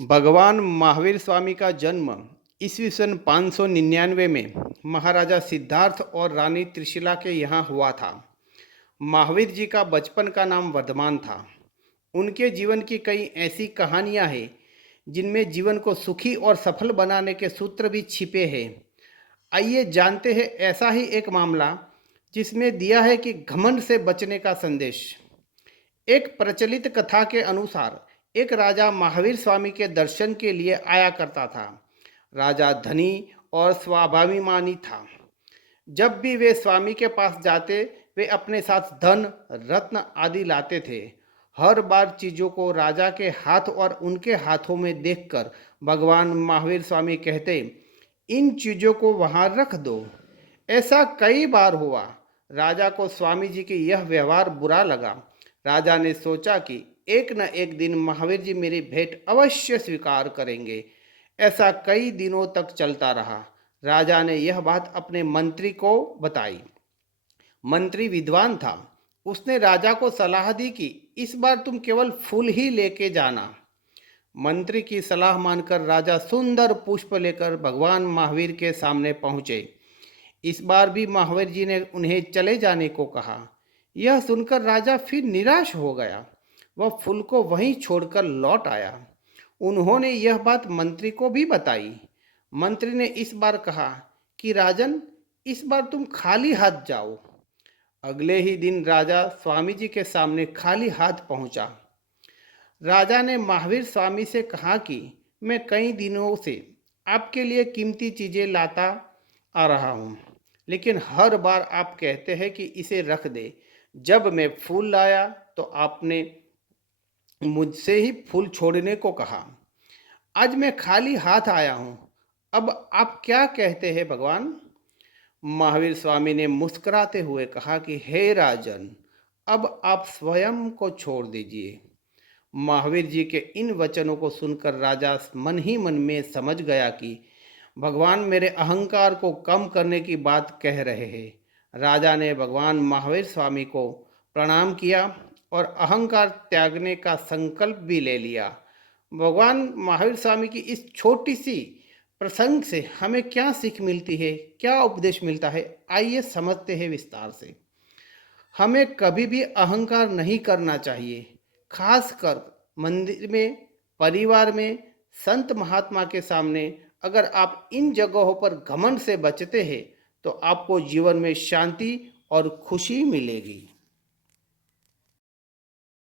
भगवान महावीर स्वामी का जन्म ईस्वी सन 599 में महाराजा सिद्धार्थ और रानी त्रिशिला के यहाँ हुआ था। महावीर जी का बचपन का नाम वर्धमान था। उनके जीवन की कई ऐसी कहानियाँ हैं जिनमें जीवन को सुखी और सफल बनाने के सूत्र भी छिपे हैं। आइए जानते हैं ऐसा ही एक मामला जिसमें दिया है कि घमंड से बचने का संदेश। एक प्रचलित कथा के अनुसार एक राजा महावीर स्वामी के दर्शन के लिए आया करता था। राजा धनी और स्वाभिमानी था। जब भी वे स्वामी के पास जाते वे अपने साथ धन रत्न आदि लाते थे। हर बार चीज़ों को राजा के हाथ और उनके हाथों में देखकर भगवान महावीर स्वामी कहते, इन चीज़ों को वहाँ रख दो। ऐसा कई बार हुआ। राजा को स्वामी जी के यह व्यवहार बुरा लगा। राजा ने सोचा कि एक न एक दिन महावीर जी मेरी भेंट अवश्य स्वीकार करेंगे। ऐसा कई दिनों तक चलता रहा। राजा ने यह बात अपने मंत्री को बताई। मंत्री विद्वान था। उसने राजा को सलाह दी कि इस बार तुम केवल फूल ही लेके जाना। मंत्री की सलाह मानकर राजा सुंदर पुष्प लेकर भगवान महावीर के सामने पहुँचे। इस बार भी महावीर जी ने उन्हें चले जाने को कहा। यह सुनकर राजा फिर निराश हो गया। वह फूल को वहीं छोड़कर लौट आया। उन्होंने यह बात मंत्री को भी बताई। मंत्री ने इस बार कहा कि राजन, इस बार तुम खाली हाथ जाओ। अगले ही दिन राजा स्वामी जी के सामने खाली हाथ पहुंचा। राजा ने महावीर स्वामी से कहा कि मैं कई दिनों से आपके लिए कीमती चीज़ें लाता आ रहा हूँ, लेकिन हर बार आप कहते हैं कि इसे रख दे। जब मैं फूल लाया तो आपने मुझसे ही फूल छोड़ने को कहा। आज मैं खाली हाथ आया हूँ, अब आप क्या कहते हैं भगवान? महावीर स्वामी ने मुस्कुराते हुए कहा कि हे राजन, अब आप स्वयं को छोड़ दीजिए। महावीर जी के इन वचनों को सुनकर राजा मन ही मन में समझ गया कि भगवान मेरे अहंकार को कम करने की बात कह रहे हैं। राजा ने भगवान महावीर स्वामी को प्रणाम किया और अहंकार त्यागने का संकल्प भी ले लिया। भगवान महावीर स्वामी की इस छोटी सी प्रसंग से हमें क्या सीख मिलती है, क्या उपदेश मिलता है, आइए समझते हैं विस्तार से। हमें कभी भी अहंकार नहीं करना चाहिए। खासकर मंदिर में, परिवार में, संत महात्मा के सामने अगर आप इन जगहों पर घमंड से बचते हैं तो आपको जीवन में शांति और खुशी मिलेगी।